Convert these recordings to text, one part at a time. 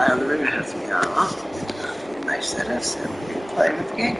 fly on the river has me on. Oh, I said we can play with the game.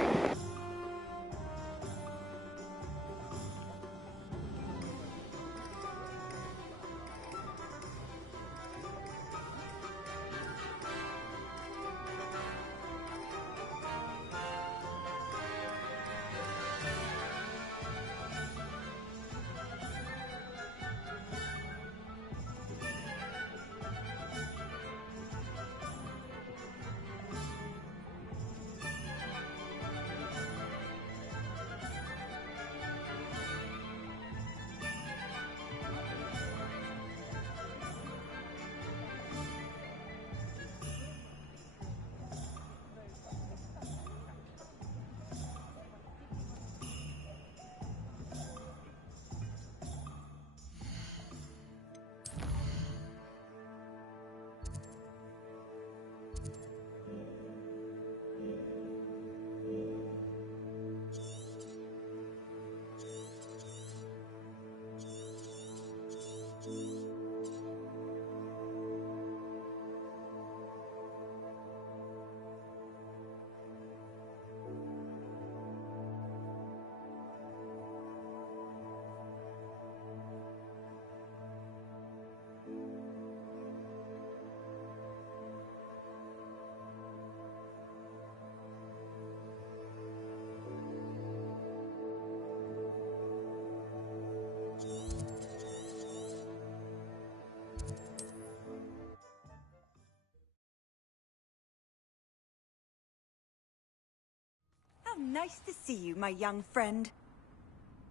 How nice to see you, my young friend.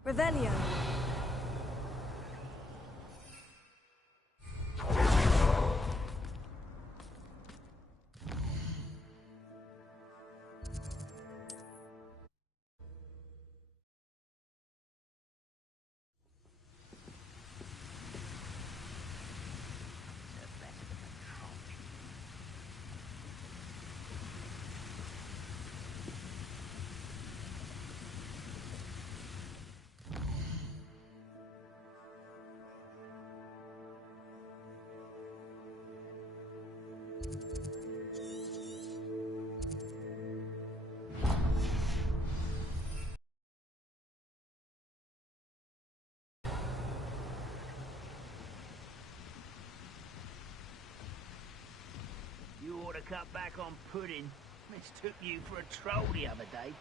Revelio. You ought to cut back on pudding. Mistook you for a troll the other day.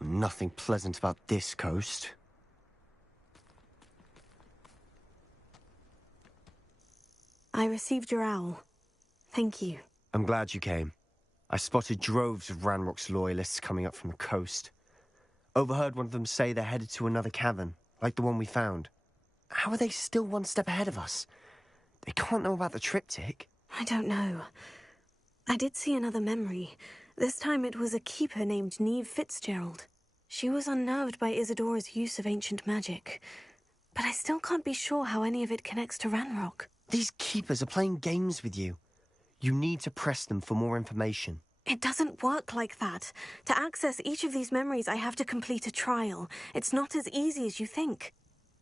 Nothing pleasant about this coast. I received your owl. Thank you. I'm glad you came. I spotted droves of Ranrock's loyalists coming up from the coast. Overheard one of them say they're headed to another cavern, like the one we found. How are they still one step ahead of us? They can't know about the triptych. I don't know. I did see another memory. This time it was a keeper named Neve Fitzgerald. She was unnerved by Isadora's use of ancient magic. But I still can't be sure how any of it connects to Ranrock. These keepers are playing games with you. You need to press them for more information. It doesn't work like that. To access each of these memories, I have to complete a trial. It's not as easy as you think.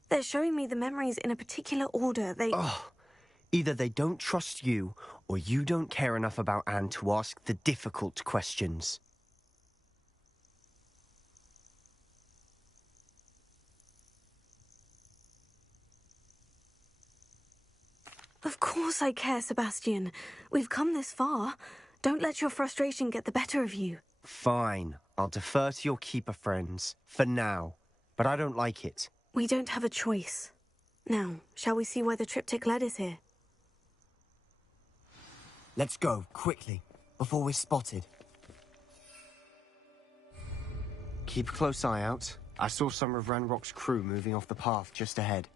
They're showing me the memories in a particular order. Oh, either they don't trust you, or you don't care enough about Anne to ask the difficult questions. Of course I care, Sebastian. We've come this far. Don't let your frustration get the better of you. Fine. I'll defer to your keeper friends, for now. But I don't like it. We don't have a choice. Now, shall we see why the triptych lead is here? Let's go, quickly, before we're spotted. Keep a close eye out. I saw some of Ranrock's crew moving off the path just ahead.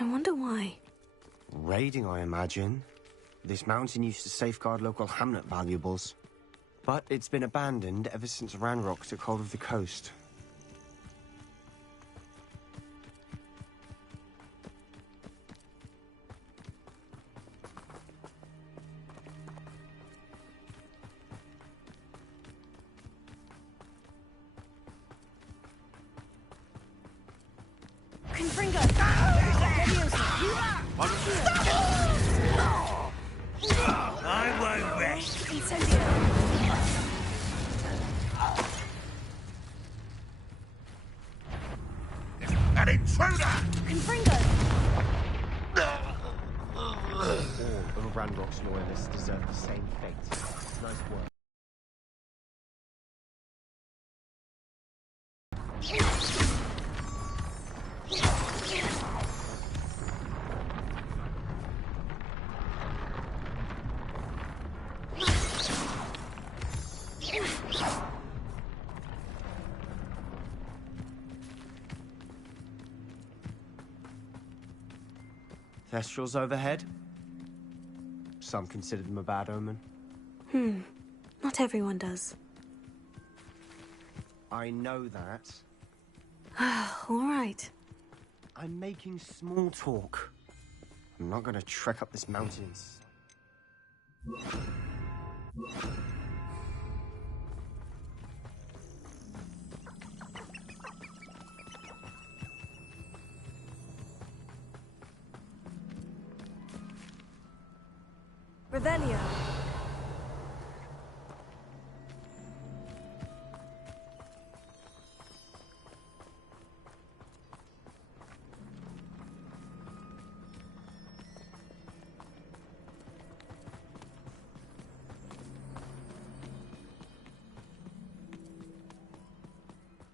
I wonder why. Raiding, I imagine. This mountain used to safeguard local hamlet valuables. But it's been abandoned ever since Ranrock took hold of the coast. I won't rest. An intruder! All of Ranrock's loyalists deserve the same fate. Nice work. Thestrals overhead? Some consider them a bad omen. Not everyone does. I know that. All right. I'm making small talk. I'm not gonna trek up this mountain. Revelio.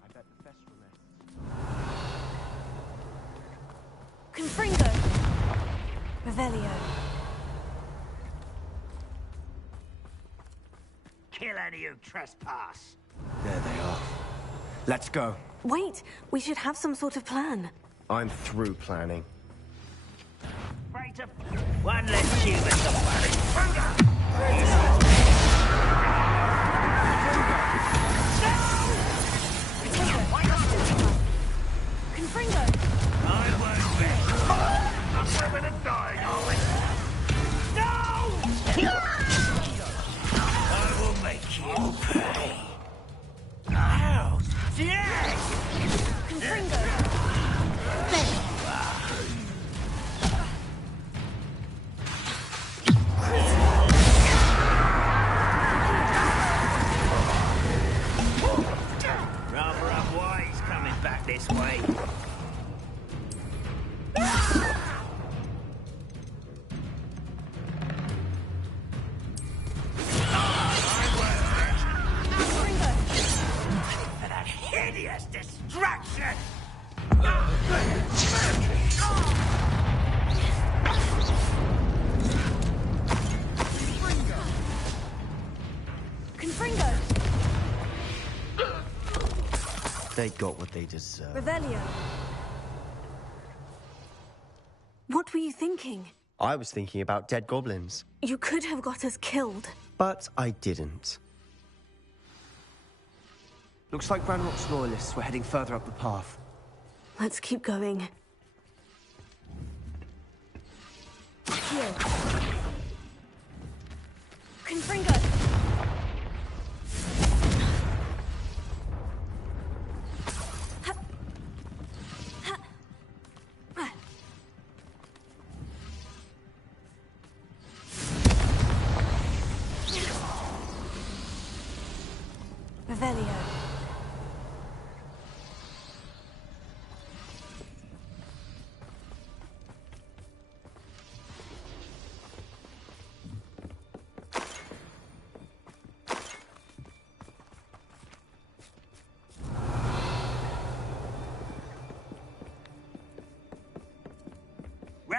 I bet the Thestral nests. Confringo. Revelio. Kill any who trespass. There they are. Let's go. Wait, we should have some sort of plan. I'm through planning. Right up. One less human to worry. Confringo. I won't rest. I'm women are dying, are we? No! I will make you pay. Ouch! Yes! Confringo. Rather unwise coming back this way. For that hideous distraction! Confringo. They got what they deserve. Revelio. What were you thinking? I was thinking about dead goblins. You could have got us killed. But I didn't. Looks like Ranrock's loyalists were heading further up the path. Let's keep going. Here. Confringo.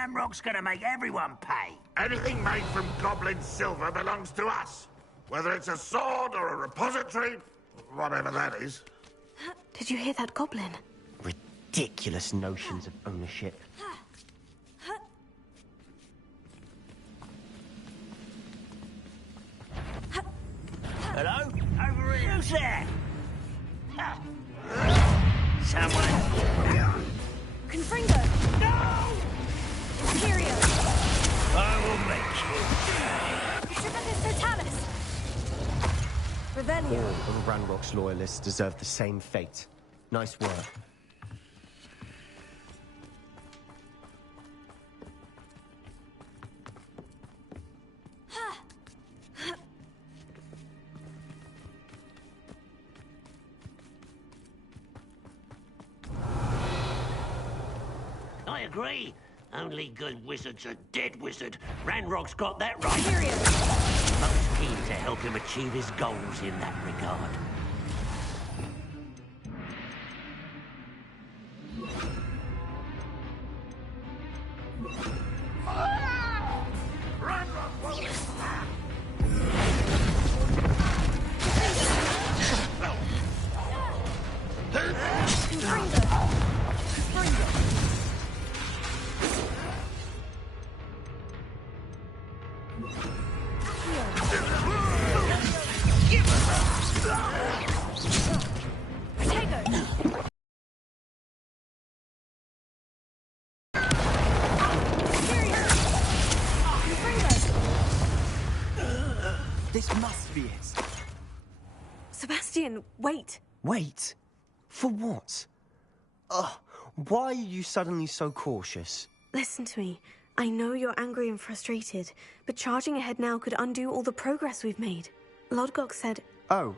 Ranrock's gonna make everyone pay. Anything made from goblin silver belongs to us. Whether it's a sword or a repository, whatever that is. Did you hear that goblin? Ridiculous notions of ownership. Hello? Over here. Who's there? Someone. Confringo! No! Imperio! I will make you. Distributus Totalis! All Revelio. of Ranrock's loyalists deserve the same fate. Nice work. I agree. Only good wizard's a dead wizard. Ranrock's got that right. Imperio. Most keen to help him achieve his goals in that regard. This must be it. Sebastian, wait. Wait. For what? Ugh. Why are you suddenly so cautious? Listen to me. I know you're angry and frustrated, but charging ahead now could undo all the progress we've made. Lodgok said... Oh.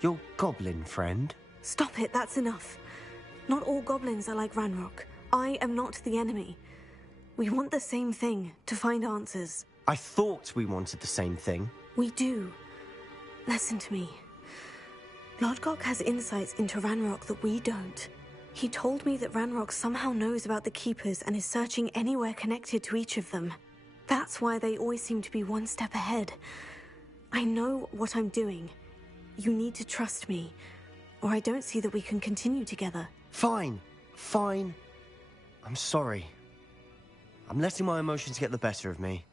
Your goblin friend? Stop it, that's enough. Not all goblins are like Ranrock. I am not the enemy. We want the same thing, to find answers. I thought we wanted the same thing. We do. Listen to me. Lodgok has insights into Ranrock that we don't. He told me that Ranrock somehow knows about the Keepers and is searching anywhere connected to each of them. That's why they always seem to be one step ahead. I know what I'm doing. You need to trust me, or I don't see that we can continue together. Fine. Fine. I'm sorry. I'm letting my emotions get the better of me.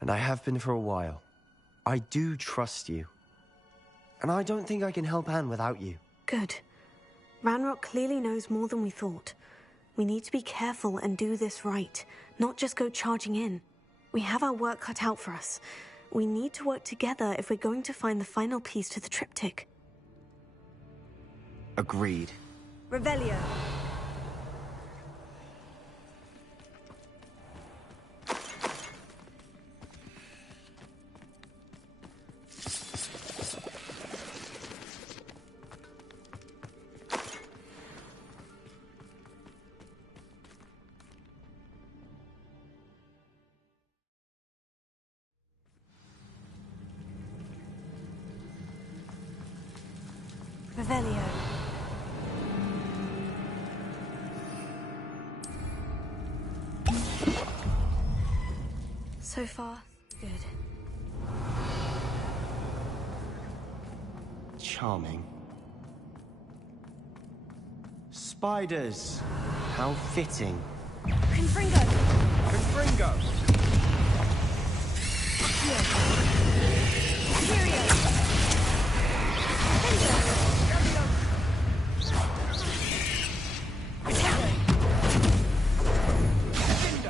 And I have been for a while. I do trust you. And I don't think I can help Anne without you. Good. Ranrock clearly knows more than we thought. We need to be careful and do this right, not just go charging in. We have our work cut out for us. We need to work together if we're going to find the final piece to the triptych. Agreed. Revelio. Revelio. So far, good. Charming. Spiders. How fitting. Confringo. Confringo! Imperio.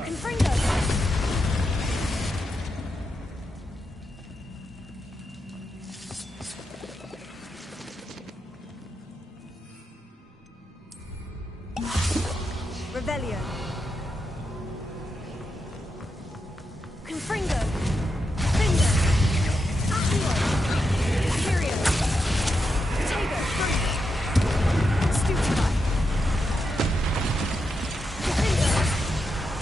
Confringo. Revelio. Confringo. Finger. Accio. Imperio. Potato. Stupefy. Confringo.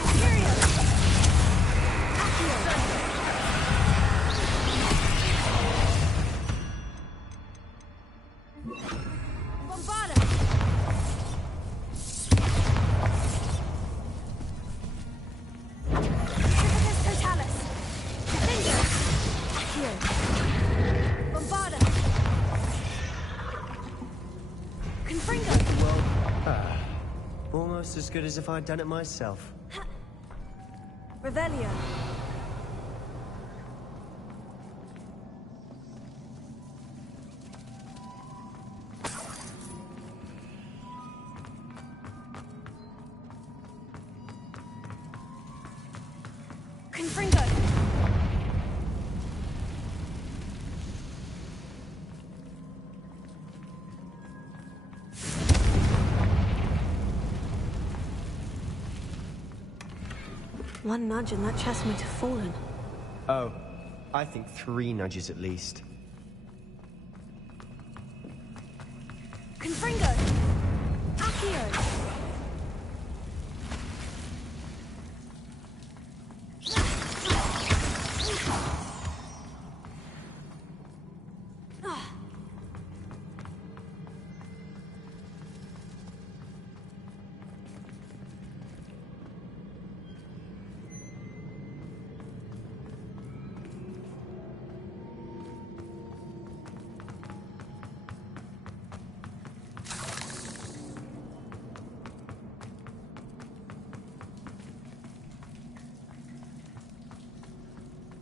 Imperio. Accio. Bombarda. almost as good as if I'd done it myself. Revelio. Confringo. One nudge and that chest might have fallen. Oh, I think 3 nudges at least. Confringo! Accio!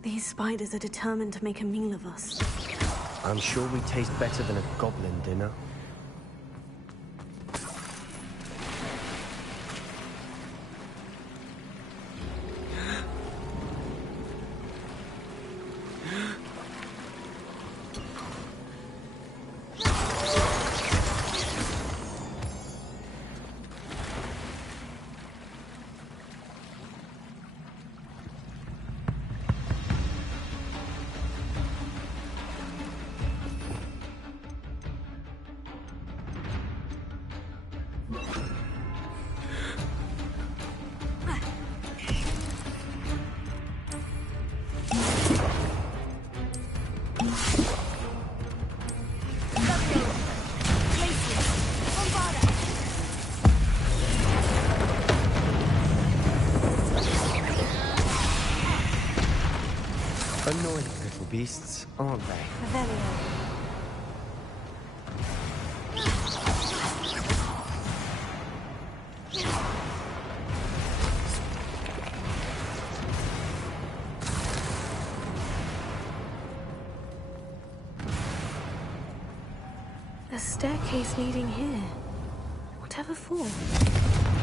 These spiders are determined to make a meal of us. I'm sure we taste better than a goblin dinner. Annoying little beasts, aren't they? Revelio. A staircase leading here. Whatever for? I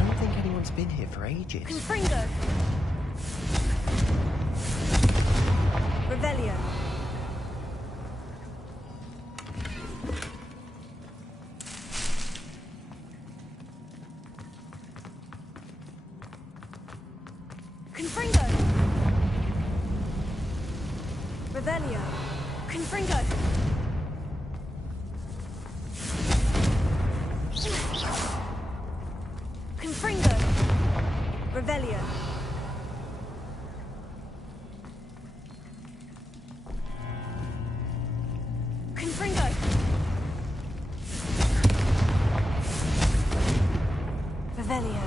don't think anyone's been here for ages. Confringo! Revelio. Confringo! Revelio. Confringo! Confringo! Revelio. Confringo! Revelio.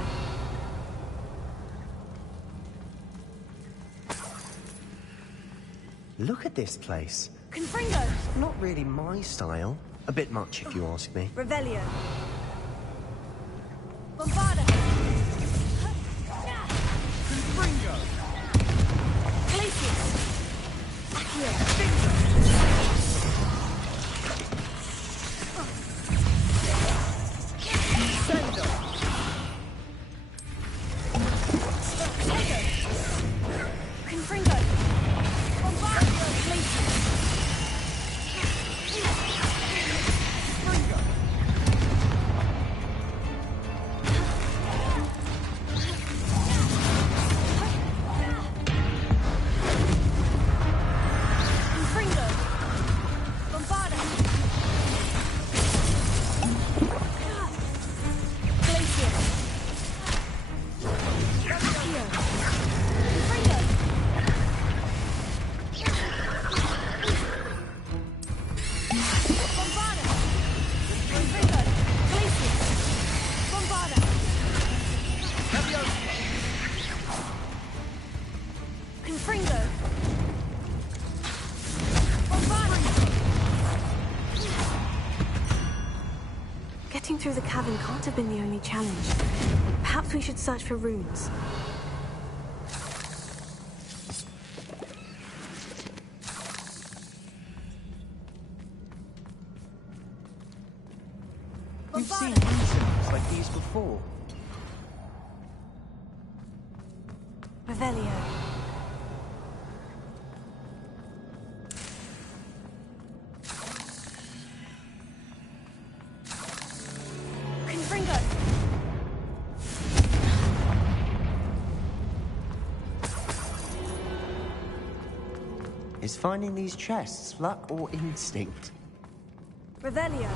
Look at this place. Confringo! Not really my style. A bit much, if you ask me. Revelio. Bombarda! Confringo! Glacius! Accio! Sendo! Confringo! Bombarda! Glacius! Confringo! Confringo! Bombarda! Glacius! Accio! Confringo! Bombarda! Confringo! Glacius! Bombarda! Confringo! Bombarda! Getting through the cavern can't have been the only challenge. Perhaps we should search for runes. We've seen rune symbols like these before. Revelio. Confringo. Is finding these chests luck or instinct? Revelio.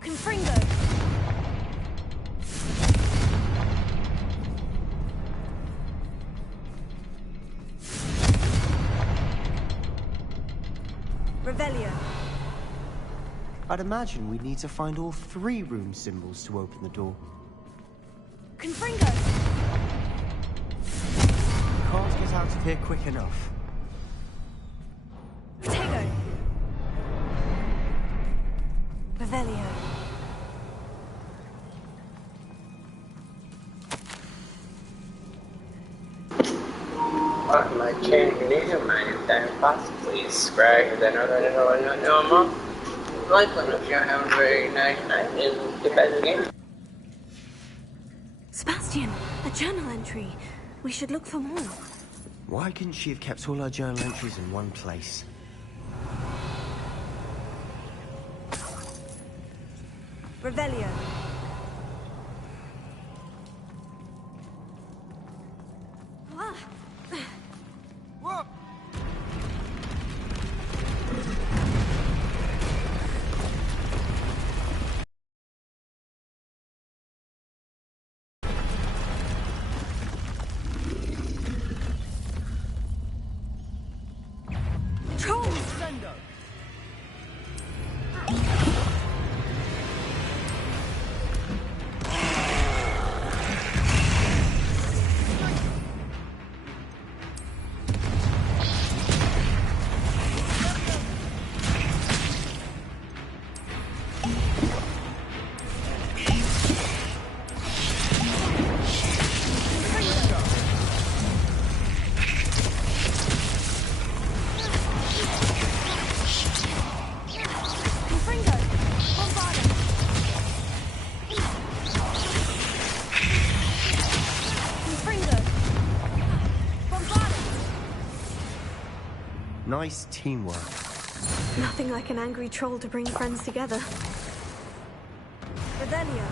Confringo. Revelio. I'd imagine we'd need to find all 3 rune symbols to open the door. Confringo. Can't get out of here quick enough. Protego. Revelio. What my change condition mind time possibly scratch than other than normal. Like one of you have a very nice night and get back again. Sebastian, a journal entry. We should look for more. Why couldn't she have kept all her journal entries in one place? Revelio. Ah. Whoa! Trolls! Sendo! Confringo. Bombarda. Confringo. Bombarda. Nice teamwork. Nothing like an angry troll to bring friends together. Revelio.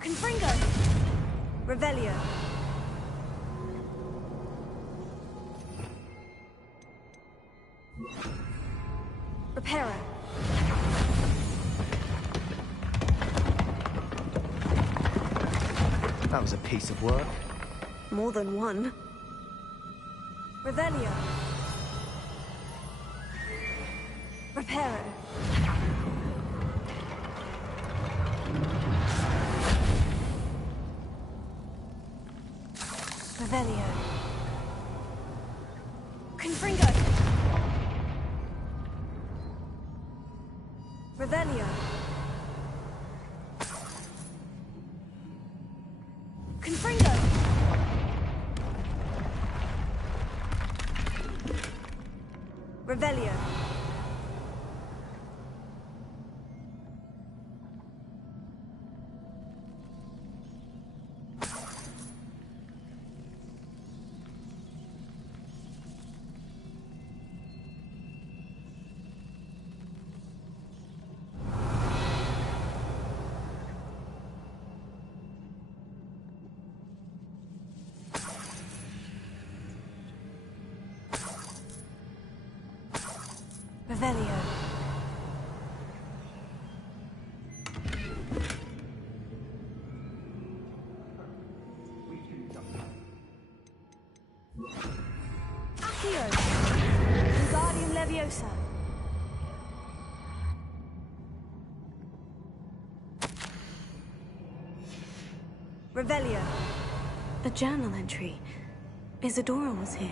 Confringo. Revelio. Reparo. That was a piece of work. More than one. Revelio. Reparo. Revelio. Confringo. Revelio. Confringo. Revelio. Revelio. Accio! Wingardium Leviosa. Revelio. A journal entry. Isadora was here.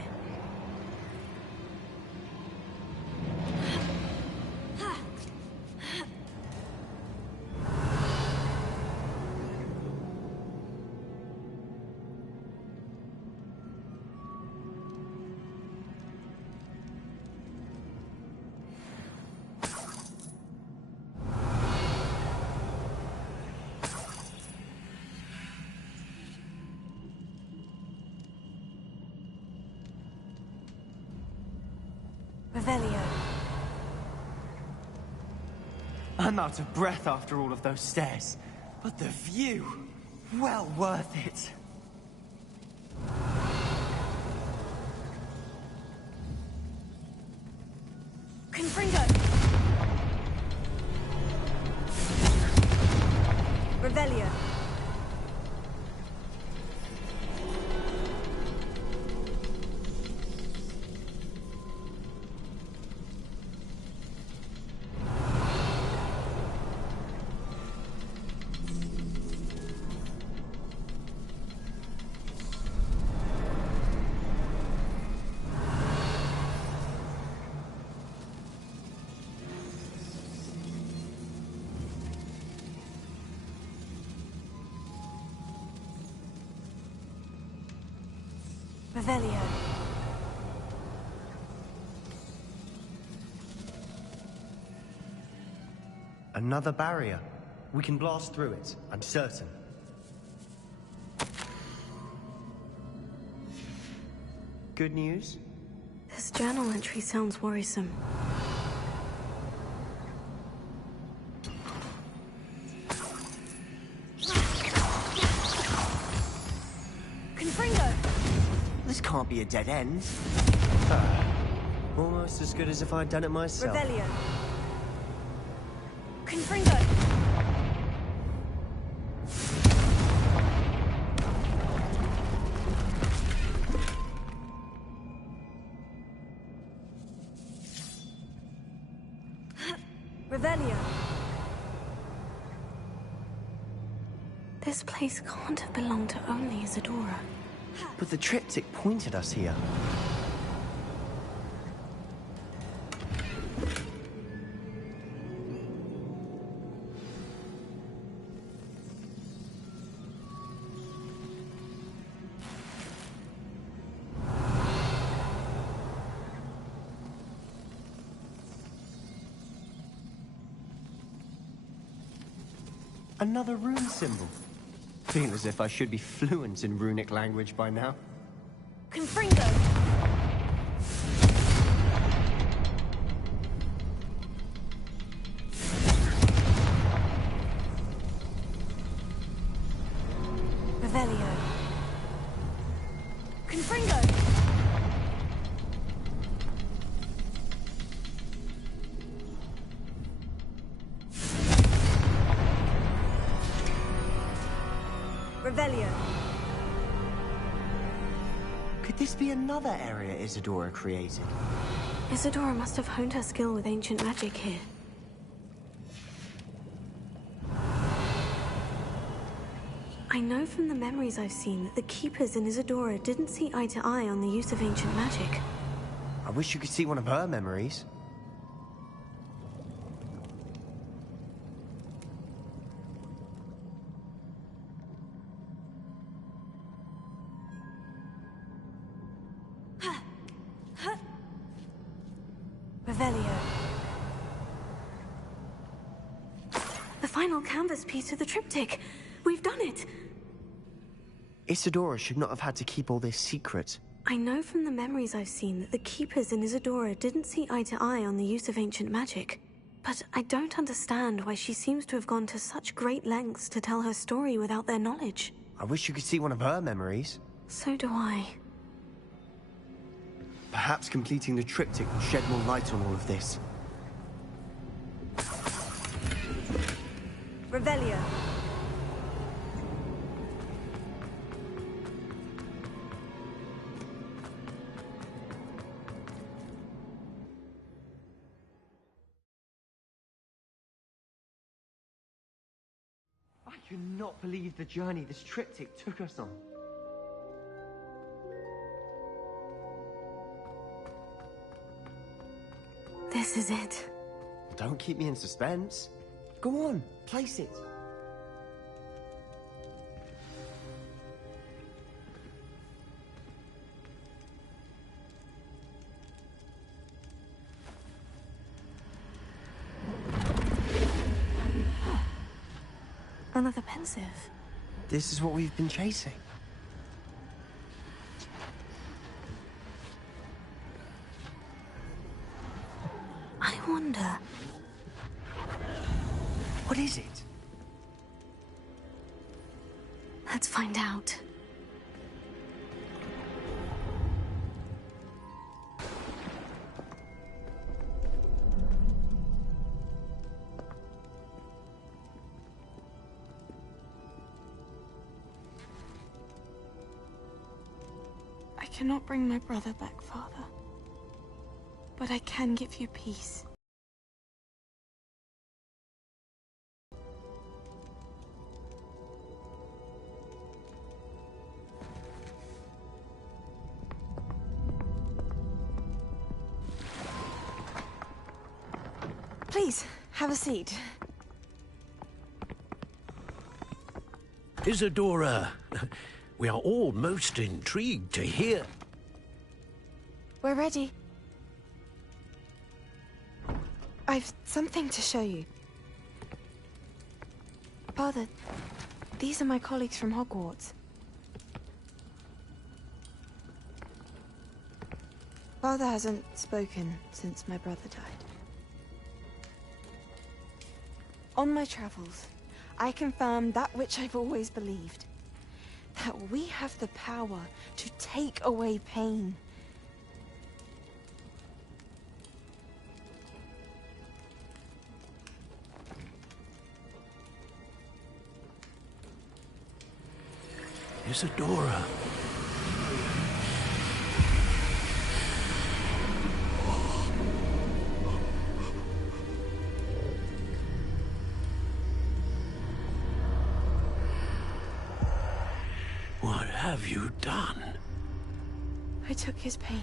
Revelio. I'm out of breath after all of those stairs. But the view, well worth it. Confringo. Revelio. Revelio. Another barrier. We can blast through it, I'm certain. Good news? This journal entry sounds worrisome. Confringo! This can't be a dead end. Almost as good as if I'd done it myself. Revelio. Confringo! Revelio. This place can't have belonged to only Isadora. But the triptych pointed us here. Another rune symbol. Feel as if I should be fluent in runic language by now. Confringo! Revelio. Confringo! Revelio. Could this be another area Isadora created? Isadora must have honed her skill with ancient magic here. I know from the memories I've seen that the Keepers in Isadora didn't see eye to eye on the use of ancient magic. I wish you could see one of her memories. Revelio. The final canvas piece of the triptych. We've done it! Isadora should not have had to keep all this secret. I know from the memories I've seen that the Keepers in Isadora didn't see eye to eye on the use of ancient magic. But I don't understand why she seems to have gone to such great lengths to tell her story without their knowledge. I wish you could see one of her memories. So do I. Perhaps completing the triptych will shed more light on all of this. Revelio. I cannot believe the journey this triptych took us on. This is it. Don't keep me in suspense. Go on, place it. Another pensive. This is what we've been chasing. I wonder... What is it? Let's find out. I cannot bring my brother back, Father. But I can give you peace. Please, have a seat. Isadora, we are all most intrigued to hear. We're ready. I've something to show you. Father, these are my colleagues from Hogwarts. Father hasn't spoken since my brother died. On my travels, I confirmed that which I've always believed. That we have the power to take away pain. Isadora. What have you done? I took his pain.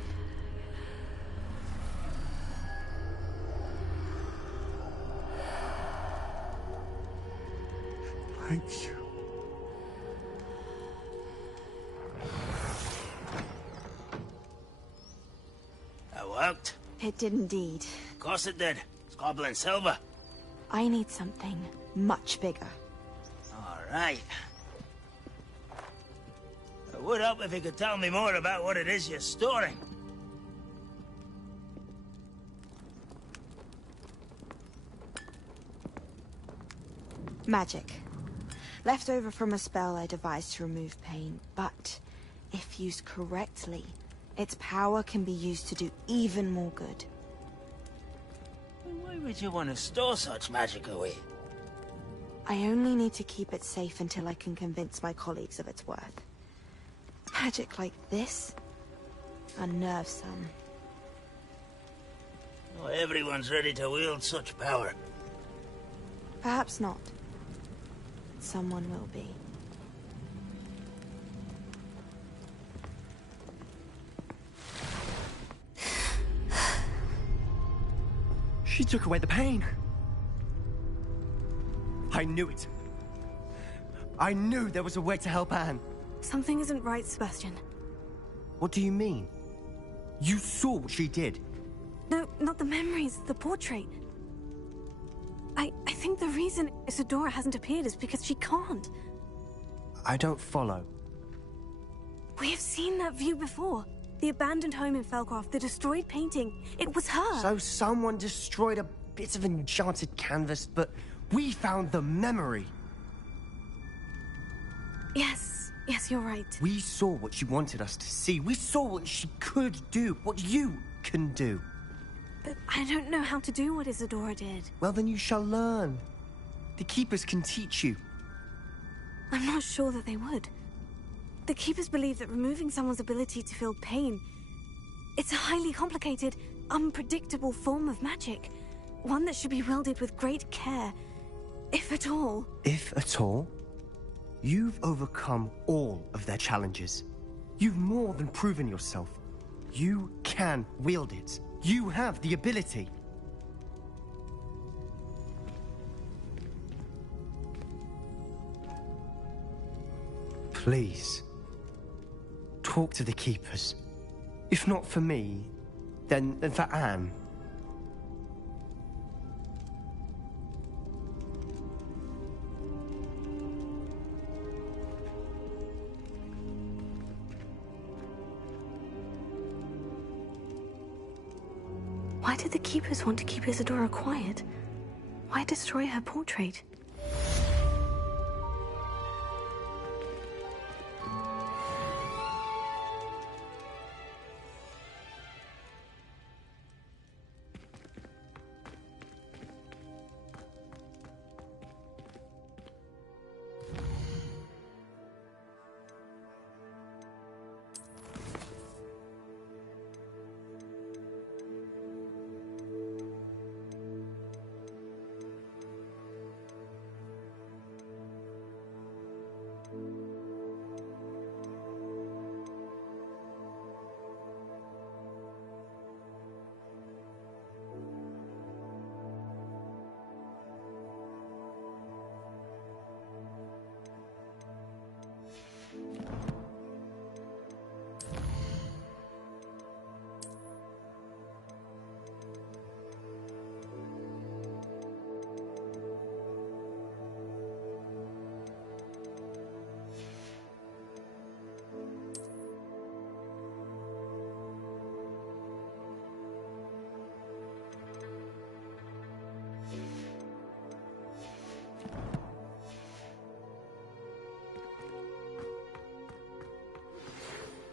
Thank you. That worked. It did indeed. Of course it did. It's goblin silver. I need something much bigger. All right. It would help if you could tell me more about what it is you're storing. Magic. Left over from a spell I devised to remove pain, but if used correctly, its power can be used to do even more good. Why would you want to store such magic away? I only need to keep it safe until I can convince my colleagues of its worth. Magic like this unnerves some. Not everyone's ready to wield such power. Perhaps not. Someone will be. She took away the pain. I knew it. I knew there was a way to help Anne. Something isn't right, Sebastian. What do you mean? You saw what she did. No, not the memories, the portrait. I think the reason Isadora hasn't appeared is because she can't. I don't follow. We have seen that view before. The abandoned home in Felcroft, the destroyed painting. It was her. So someone destroyed a bit of enchanted canvas, but we found the memory. Yes, you're right. We saw what she wanted us to see. We saw what she could do, what you can do. But I don't know how to do what Isadora did. Well, then you shall learn. The Keepers can teach you. I'm not sure that they would. The Keepers believe that removing someone's ability to feel pain, it's a highly complicated, unpredictable form of magic. One that should be wielded with great care, if at all. If at all? You've overcome all of their challenges. You've more than proven yourself. You can wield it. You have the ability. Please, talk to the Keepers. If not for me, then for Anne. Why did the Keepers want to keep Isadora quiet? Why destroy her portrait?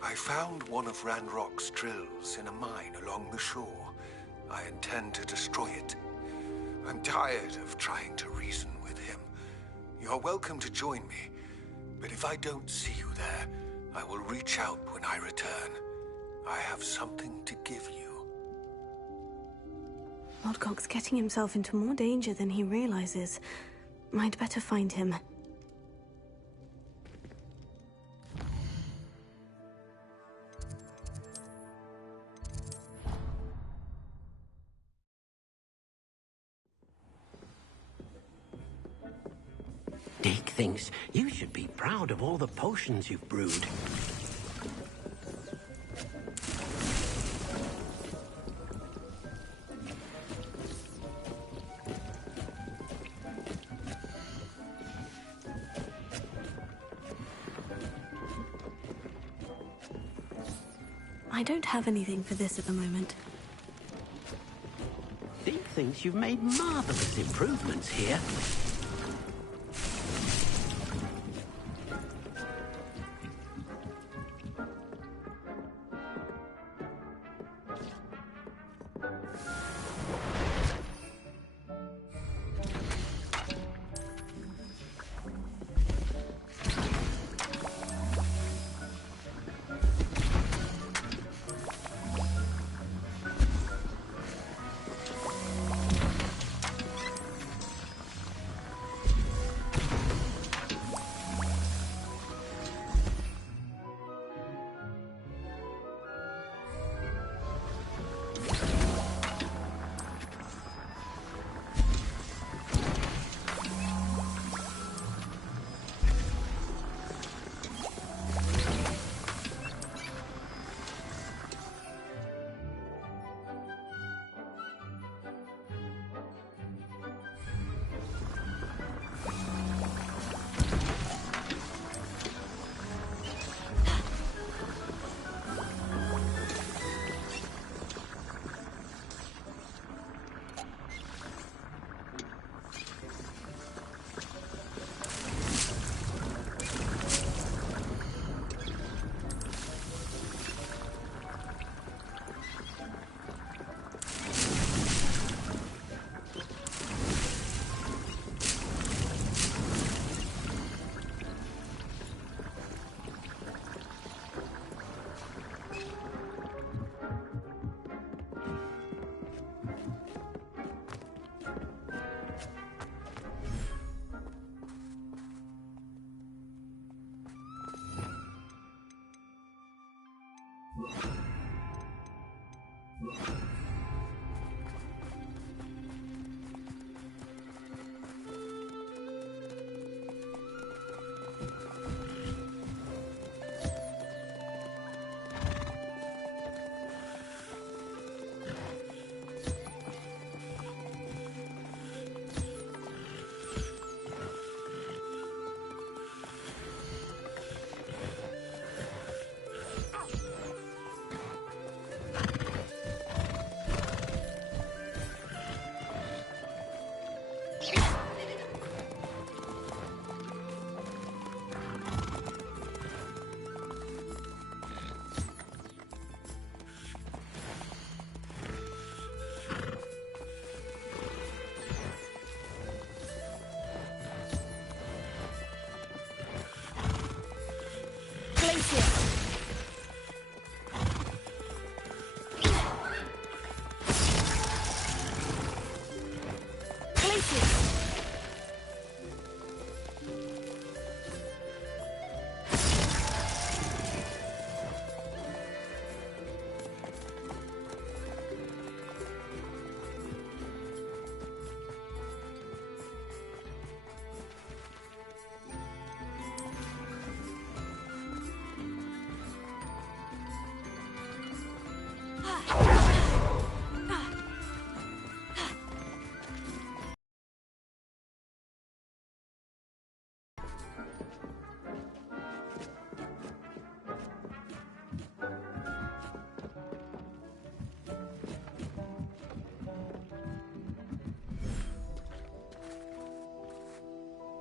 I found one of Ranrock's drills in a mine along the shore. I intend to destroy it. I'm tired of trying to reason with him. You're welcome to join me, but if I don't see you there, I will reach out when I return. I have something to give you. Lodgok's getting himself into more danger than he realizes. Might better find him. Dick thinks you should be proud of all the potions you've brewed. I don't have anything for this at the moment. Dick thinks you've made marvelous improvements here.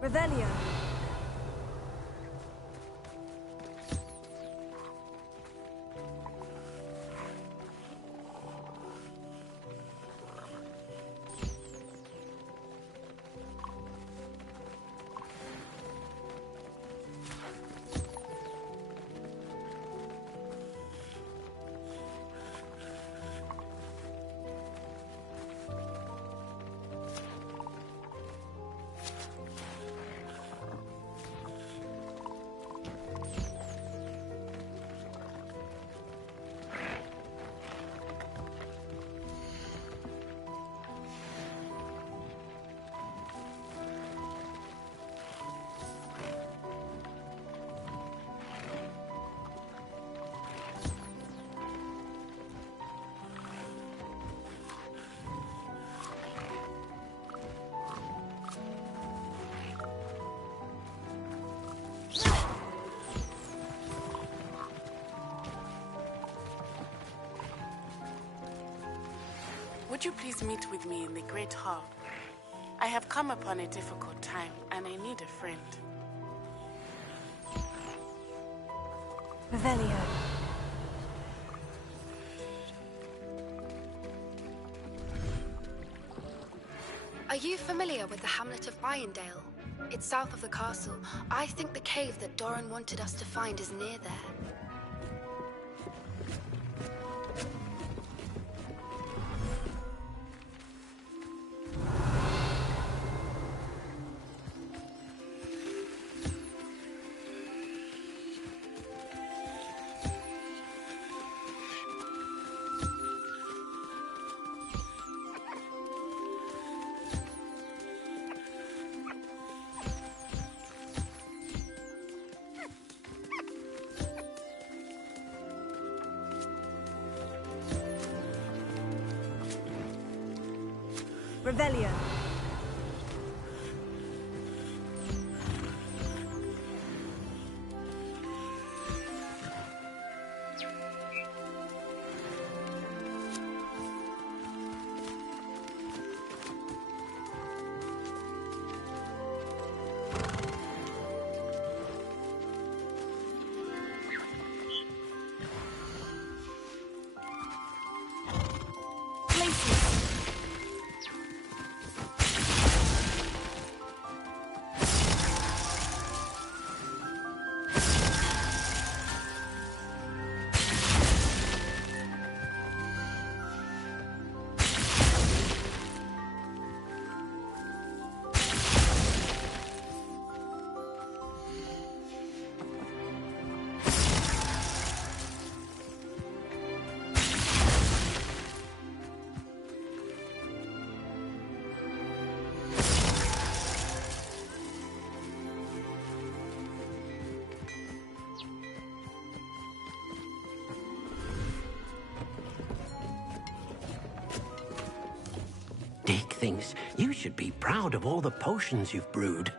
Revelio. Would you please meet with me in the Great Hall? I have come upon a difficult time, and I need a friend. Revelio. Are you familiar with the hamlet of Irondale? It's south of the castle. I think the cave that Doran wanted us to find is near there. Revelio. things. You should be proud of all the potions you've brewed.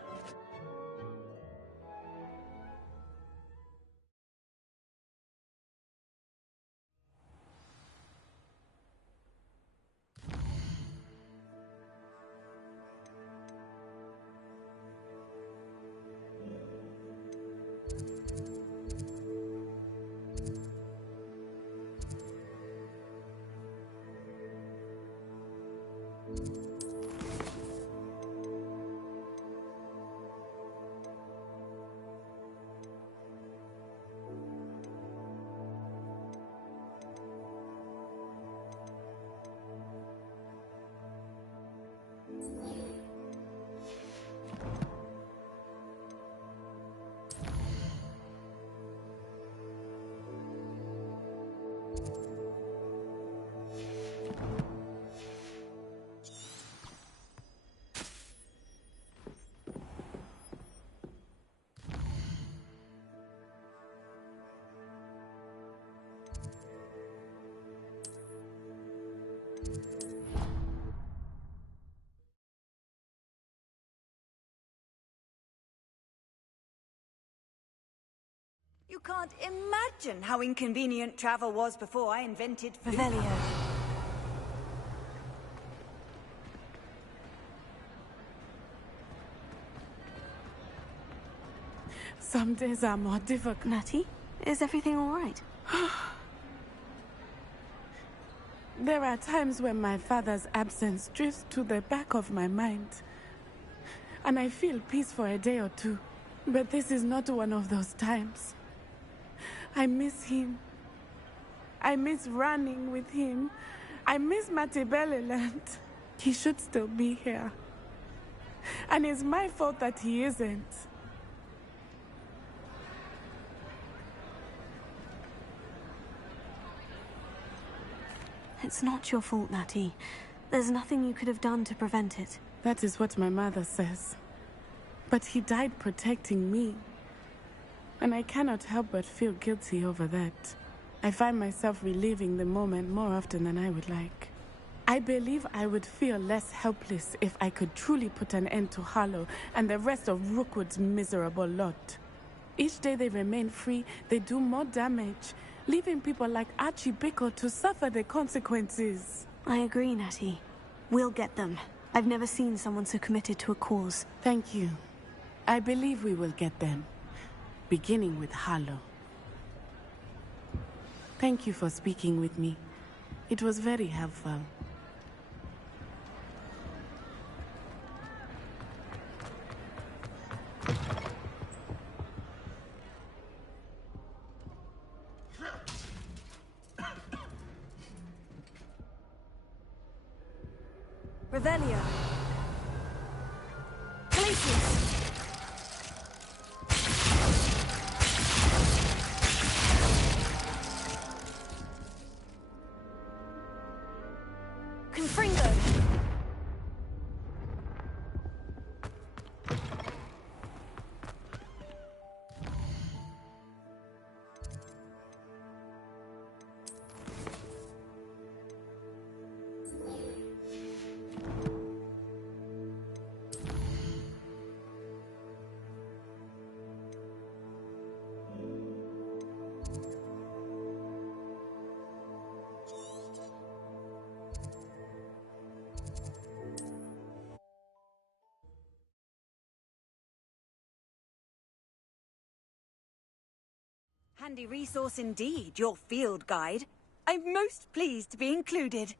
You can't imagine how inconvenient travel was before I invented Revelio. Some days are more difficult. Natty, is everything all right? There are times when my father's absence drifts to the back of my mind, and I feel peace for a day or two. But this is not one of those times. I miss him. I miss running with him. I miss Matebeleland. He should still be here. And it's my fault that he isn't. It's not your fault, Natty. There's nothing you could have done to prevent it. That is what my mother says. But he died protecting me. And I cannot help but feel guilty over that. I find myself reliving the moment more often than I would like. I believe I would feel less helpless if I could truly put an end to Harlow and the rest of Rookwood's miserable lot. Each day they remain free, they do more damage, leaving people like Archie Bickle to suffer the consequences. I agree, Natty. We'll get them. I've never seen someone so committed to a cause. Thank you. I believe we will get them. Beginning with Harlow. Thank you for speaking with me. It was very helpful. Revelio. Places. Confringo. Handy resource indeed, your field guide. I'm most pleased to be included.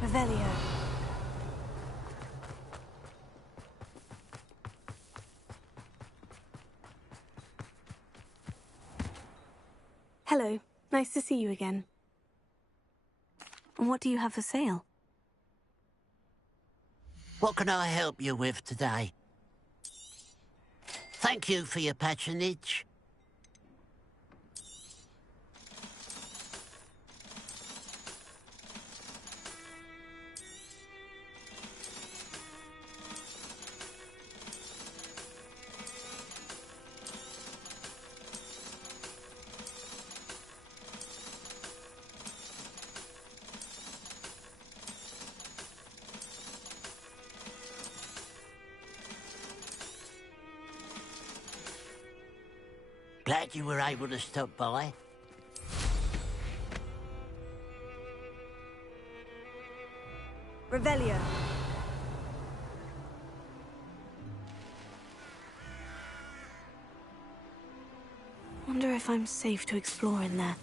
Revelio. Hello. Nice to see you again. What do you have for sale? What can I help you with today? Thank you for your patronage. Glad you were able to stop by. Revelio. Wonder if I'm safe to explore in there.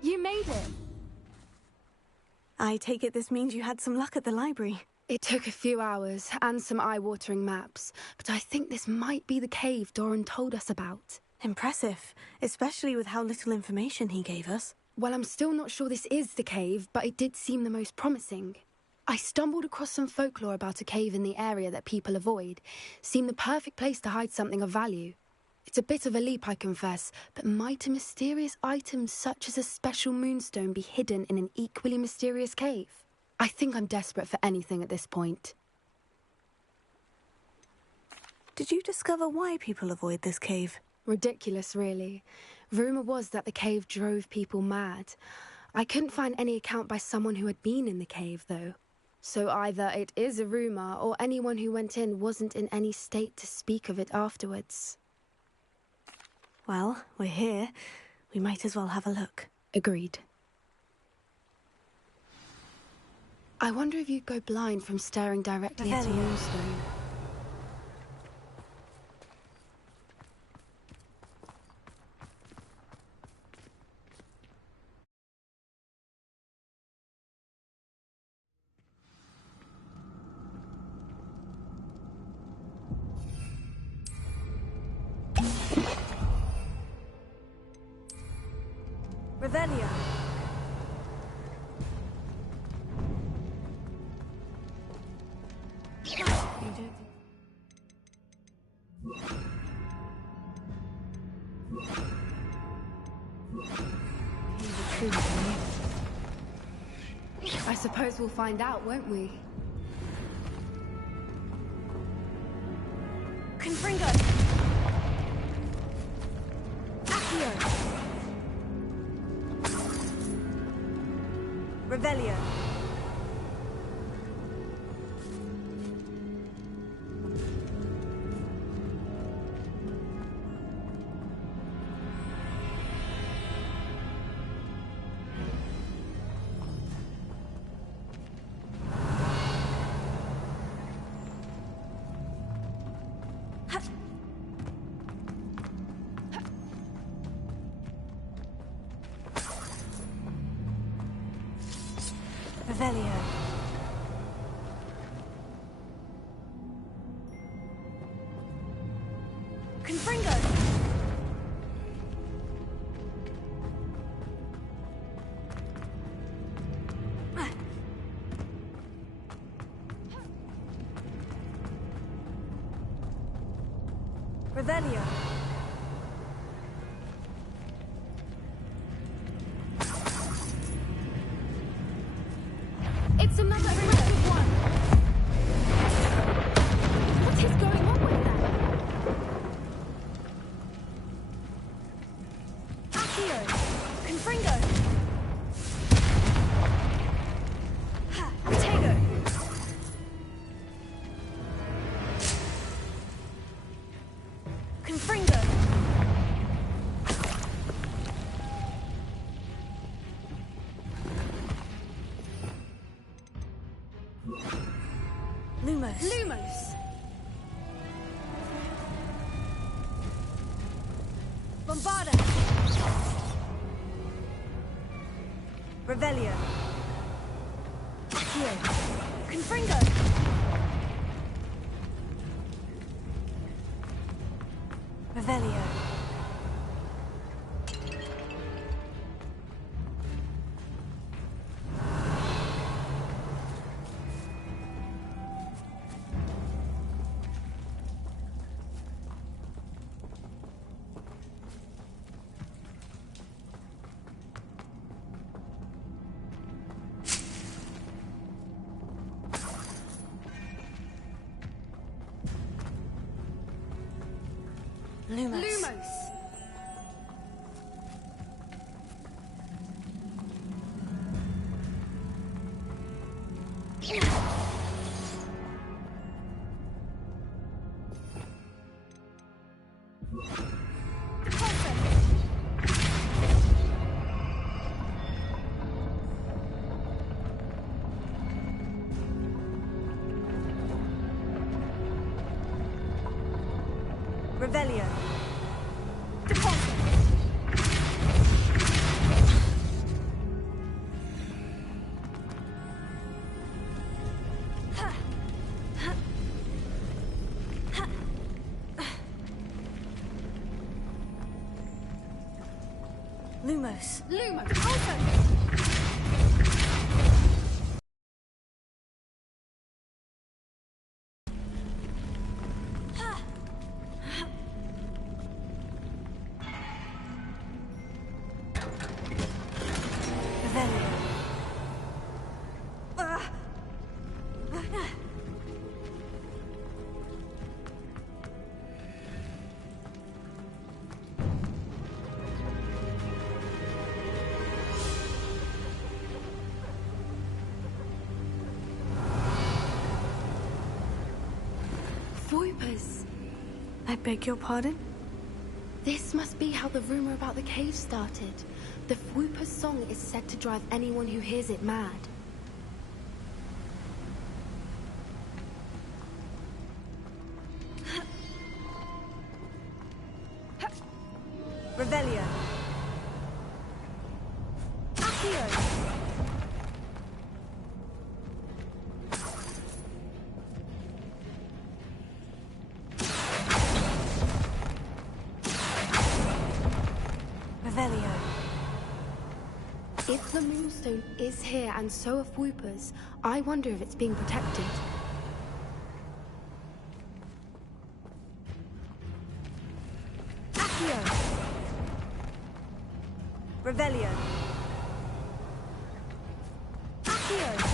You made it! I take it this means you had some luck at the library. It took a few hours and some eye-watering maps, but I think this might be the cave Doran told us about. Impressive, especially with how little information he gave us. Well, I'm still not sure this is the cave, but it did seem the most promising. I stumbled across some folklore about a cave in the area that people avoid. Seemed the perfect place to hide something of value. It's a bit of a leap, I confess, but might a mysterious item such as a special moonstone be hidden in an equally mysterious cave? I think I'm desperate for anything at this point. Did you discover why people avoid this cave? Ridiculous, really. Rumour was that the cave drove people mad. I couldn't find any account by someone who had been in the cave, though. So either it is a rumour, or anyone who went in wasn't in any state to speak of it afterwards. Well, we're here. We might as well have a look. Agreed. I wonder if you'd go blind from staring directly at a moonstone. Revelio. I suppose we'll find out, won't we? Confringo. Accio. Revelio. Revelio. Confringo. Revelio. It's another aggressive one! What is going on with that? Accio. Confringo. Protego. Confringo. Lumos. Lumos! Bombarda. Revelio. Accio. Confringo. Revelio. Lumos. Lumos! Revelio. Deposit. Lumos. Lumos, also! Voipers. I beg your pardon? This must be how the rumor about the cave started. The Voiper's song is said to drive anyone who hears it mad. Revelio. Accio. Revelio. If the Moonstone is here and so are Voipers, I wonder if it's being protected. Accio. Revelio. Accio.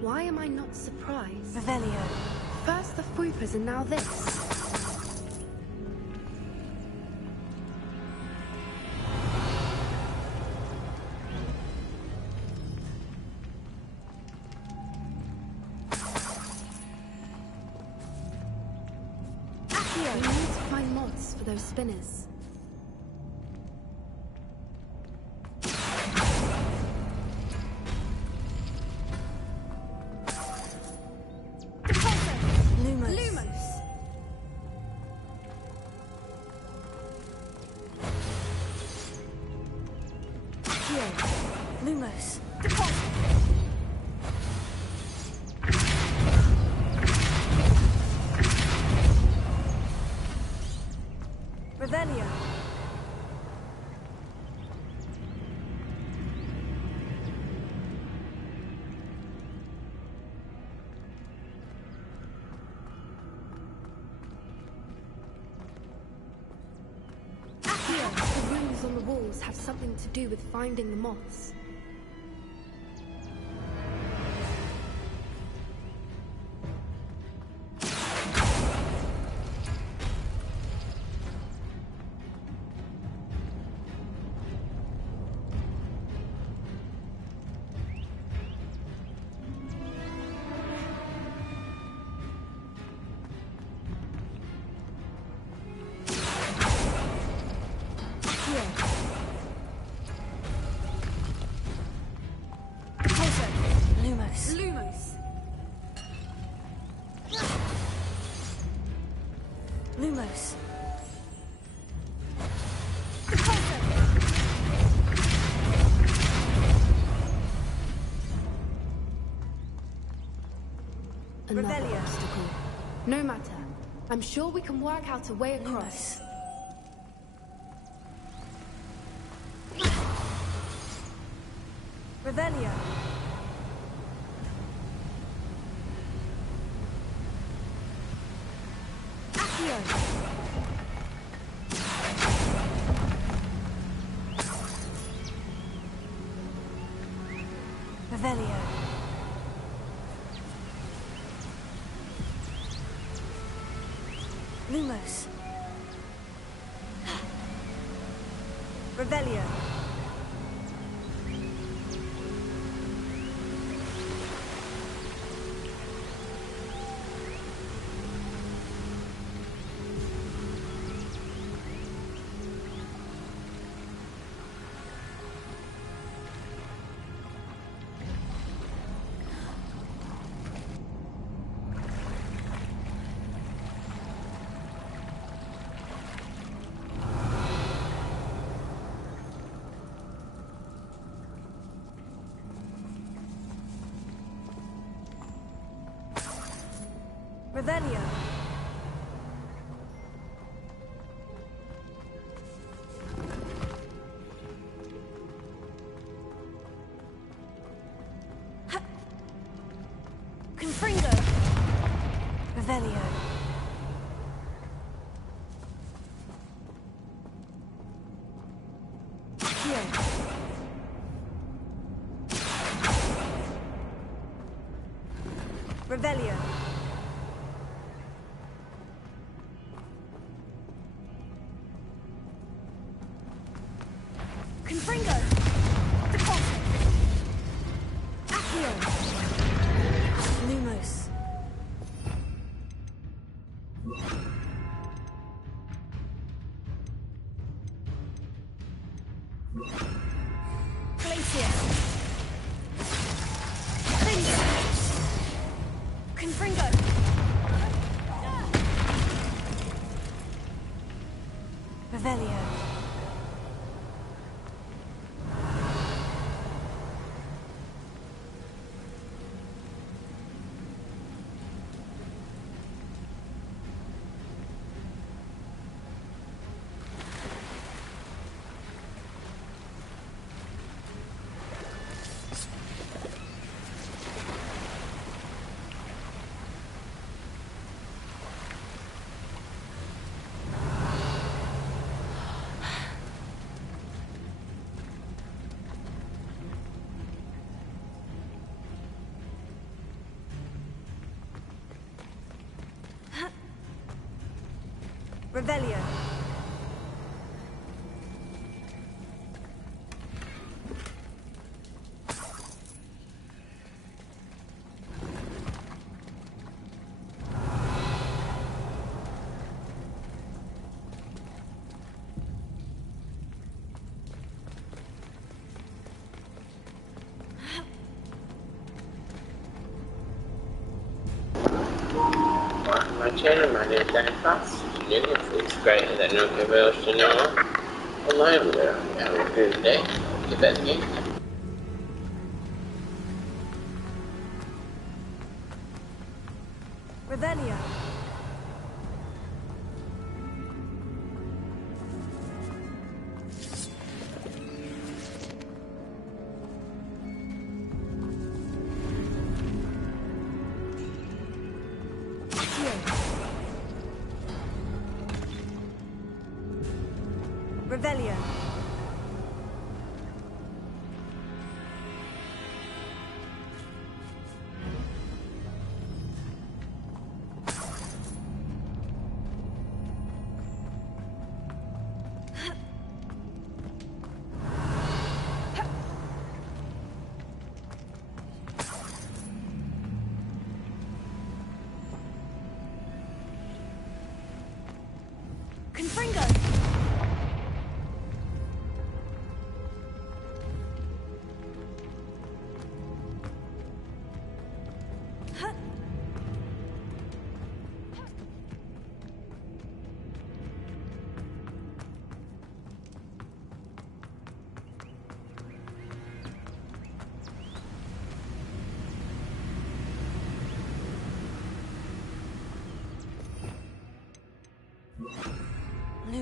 Why am I not surprised? Revelio. First the Voipers and now this. We need to find mods for those spinners. Lumos. Lumos! Accio. Lumos. Revelio. The runes on the walls have something to do with finding the moths. another Revelio. obstacle. No matter. I'm sure we can work out a way across. Revelio. Accio. Revelio. Lumos. Revelio. Revelio. Confringo. Revelio. Accio. Revelio. Confringo! The cross! Accio! Lumos. Glacier! Confringo! Confringo! Revelio. Revelio. Welcome to my channel, my name is Dan Fox. It's great that no one else to know. Well, I'm there. Have a good day. Get that game. Revelio. Revelio. Confringo.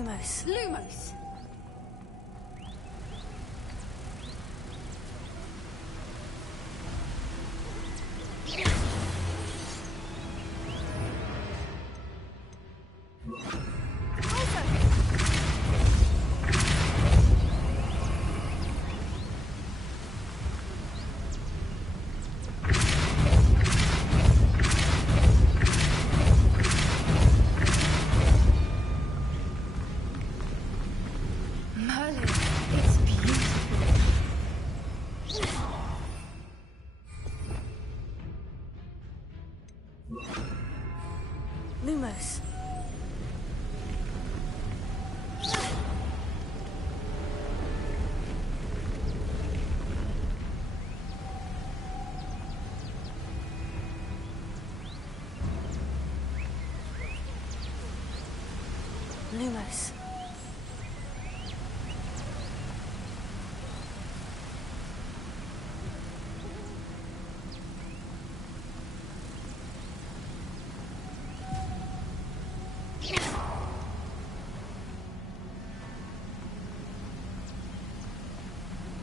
Lumos. Lumos! Merlin, it's beautiful. Lumos. Lumos.